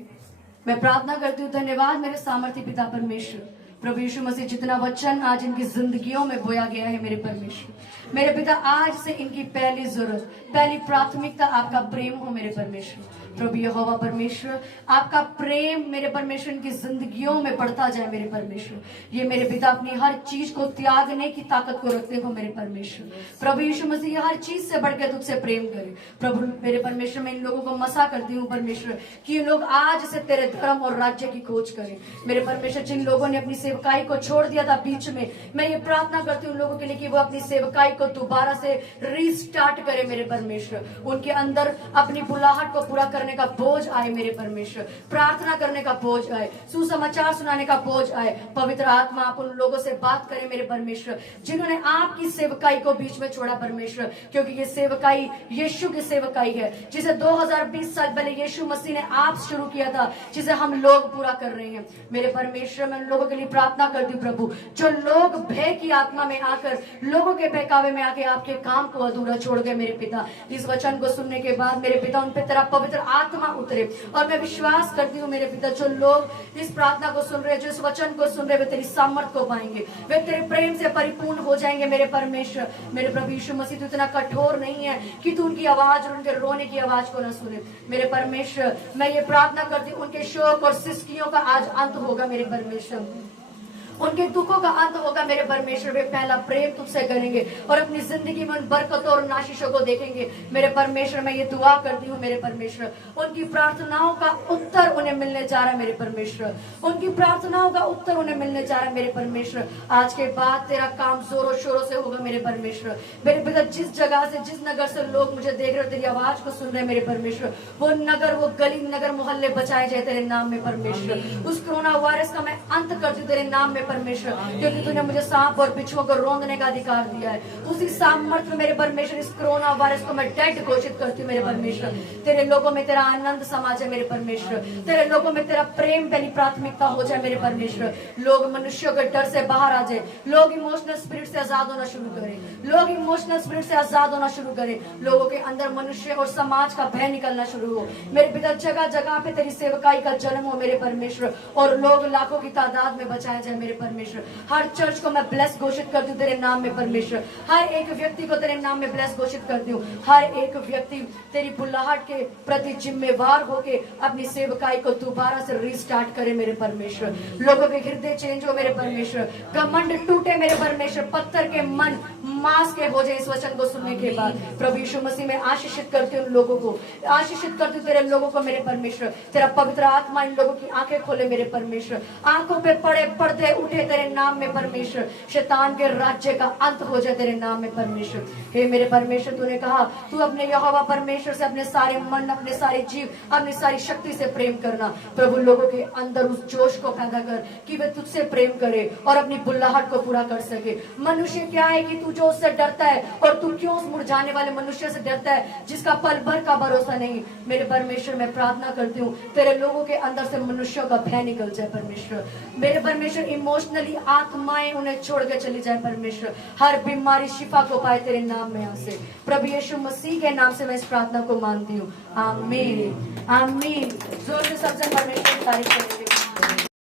मैं प्रार्थना करती हूँ, धन्यवाद मेरे सामर्थ्य पिता परमेश्वर, प्रभु यीशु मसीह, जितना वचन आज इनकी जिंदगियों में बोया गया है मेरे परमेश्वर, मेरे पिता, आज से इनकी पहली जरूरत, पहली प्राथमिकता आपका प्रेम हो मेरे परमेश्वर। प्रभु यहोवा परमेश्वर, आपका प्रेम मेरे परमेश्वर इनकी जिंदगियों में बढ़ता जाए मेरे परमेश्वर। ये मेरे पिता अपनी हर चीज को त्यागने की ताकत को रखते हो मेरे परमेश्वर। प्रभु यीशु मसीह हर चीज से बढ़कर तुझसे प्रेम करे। प्रभु मेरे परमेश्वर, मैं इन लोगों को मसा करती हूँ परमेश्वर कि ये लोग आज से तेरे धर्म और राज्य की खोज करें मेरे परमेश्वर। जिन लोगों ने अपनी सेवकाई को छोड़ दिया था बीच में, मैं ये प्रार्थना करती हूँ उन लोगों के लिए कि वो अपनी सेवकाई को दोबारा से रीस्टार्ट करे मेरे परमेश्वर। उनके अंदर अपनी बुलाहट को पूरा करने का बोझ आए मेरे परमेश्वर, प्रार्थना करने का बोझ आए, सुसमाचार सुनाने का बोझ आए। पवित्र आत्मा आप उन लोगों से बात करें मेरे परमेश्वर जिन्होंने आपकी सेवकाई को बीच में छोड़ा परमेश्वर, क्योंकि ये सेवकाई यीशु की सेवकाई है जिसे 2020 साल पहले यीशु मसीह ने आप शुरू किया था, जिसे हम लोग पूरा कर रहे हैं मेरे परमेश्वर। मैं उन लोगों के लिए प्रार्थना करती हूँ प्रभु, जो लोग भय की आत्मा में आकर, लोगों के बहकावे में आके आपके काम को अधूरा छोड़ गए मेरे पिता। इस वचन को सुनने के बाद मेरे पिता उन पे तेरा पवित्र आत्मा उतरे। और मैं विश्वास करती हूँ मेरे पिता, जो लोग इस प्रार्थना को सुन रहे, जो इस वचन को सुन रहे, वे तेरी सामर्थ को पाएंगे, वे तेरे प्रेम से परिपूर्ण हो जाएंगे मेरे परमेश्वर। मेरे प्रभु यीशु मसीह, तू इतना कठोर नहीं है कि तू उनकी आवाज और उनके रोने की आवाज को न सुने। मेरे परमेश्वर, मैं ये प्रार्थना करती हूँ, उनके शोक और सिसकियों का आज अंत होगा मेरे परमेश्वर, उनके दुखों का अंत होगा मेरे परमेश्वर। वे पहला प्रेम तुझसे करेंगे और अपनी जिंदगी में उन बरकतों और नाशिशों को देखेंगे मेरे परमेश्वर। मैं ये दुआ करती हूँ मेरे परमेश्वर, उनकी प्रार्थनाओं का उत्तर उन्हें मिलने जा रहा है मेरे परमेश्वर, उनकी प्रार्थनाओं का उत्तर उन्हें मिलने जा रहा है मेरे परमेश्वर। आज के बाद तेरा काम जोरों शोरों से होगा मेरे परमेश्वर। मेरे पिता, जिस जगह से, जिस नगर से लोग मुझे देख रहे हो, तेरी आवाज को सुन रहे हैं मेरे परमेश्वर, वो नगर, वो गली, नगर, मोहल्ले बचाए जाए तेरे नाम में परमेश्वर। उस कोरोना वायरस का मैं अंत करती हूँ तेरे नाम में परमेश्वर, क्योंकि तूने मुझे सांप और बिच्छुओं को रौंदने का अधिकार दिया है। उसी सामर्थ्य में मेरे परमेश्वर इस कोरोना वायरस को मैं डेड घोषित करती हूँ मेरे परमेश्वर। तेरे लोगों में तेरा आनंद समा जाए मेरे परमेश्वर, तेरे लोगों में तेरा प्रेम पहली प्राथमिकता हो जाए मेरे परमेश्वर। लोग मनुष्यों के डर से बाहर आ जाए, लोग इमोशनल स्पिरिट से आजाद होना शुरू करें, लोग इमोशनल स्पिरिट से आजाद होना शुरू करें, लोगों के अंदर मनुष्य और समाज का भय निकलना शुरू हो मेरे पिता। जगह जगह पे तेरी सेवकाई का जन्म हो मेरे परमेश्वर, और लोग लाखों की तादाद में बचाए जाए मेरे परमेश्वर। हर चर्च को मैं ब्लेस घोषित करती हूँ तेरे नाम में परमेश्वर, हर एक व्यक्ति को तेरे नाम में ब्लेस घोषित करती हूँ। हर एक व्यक्ति तेरी बुलाहट के प्रति जिम्मेवार होके अपनी सेवकाई को दोबारा से रीस्टार्ट करे मेरे परमेश्वर। लोगों के हृदय चेंज हो मेरे परमेश्वर, घमंड टूटे मेरे परमेश्वर, पत्थर के मन मांस के हो जाए इस वचन को सुनने के बाद। प्रभु यीशु मसीह में आशीषित करती हूँ लोगों को, आशीषित करती हूँ तेरे लोगों को मेरे परमेश्वर। तेरा पवित्र आत्मा इन लोगों की आंखें खोले मेरे परमेश्वर, आंखों पे पड़े पर्दे उठे तेरे नाम में परमेश्वर। शैतान के राज्य का अंत हो जाए तेरे नाम में परमेश्वर। हे मेरे परमेश्वर, तूने कहा तू अपने यहोवा परमेश्वर से अपने सारे मन, अपने सारे जीव, अपनी सारी शक्ति से प्रेम करना। प्रभु, लोगों के अंदर उस जोश को पैदा कर कि वे तुझसे प्रेम करे और अपनी बुल्लाहट को पूरा कर सके। मनुष्य क्या है कि तू जो उससे डरता है, और तू क्यों उस मुरझाने वाले मनुष्य से डरता है जिसका पल भर का भरोसा नहीं। मेरे परमेश्वर, मैं प्रार्थना करती हूँ तेरे लोगों के अंदर से मनुष्यों का भय निकल जाए परमेश्वर। मेरे परमेश्वर, इमोशनली आत्माएं उन्हें छोड़ के चली जाए परमेश्वर। हर बीमारी शिफा को पाए तेरे नाम में यहाँ से। प्रभु यीशु मसीह के नाम से मैं इस प्रार्थना को मानती हूँ। आमीन, आमीन। जोर से सब जन परमेश्वर की तारीफ करेंगे।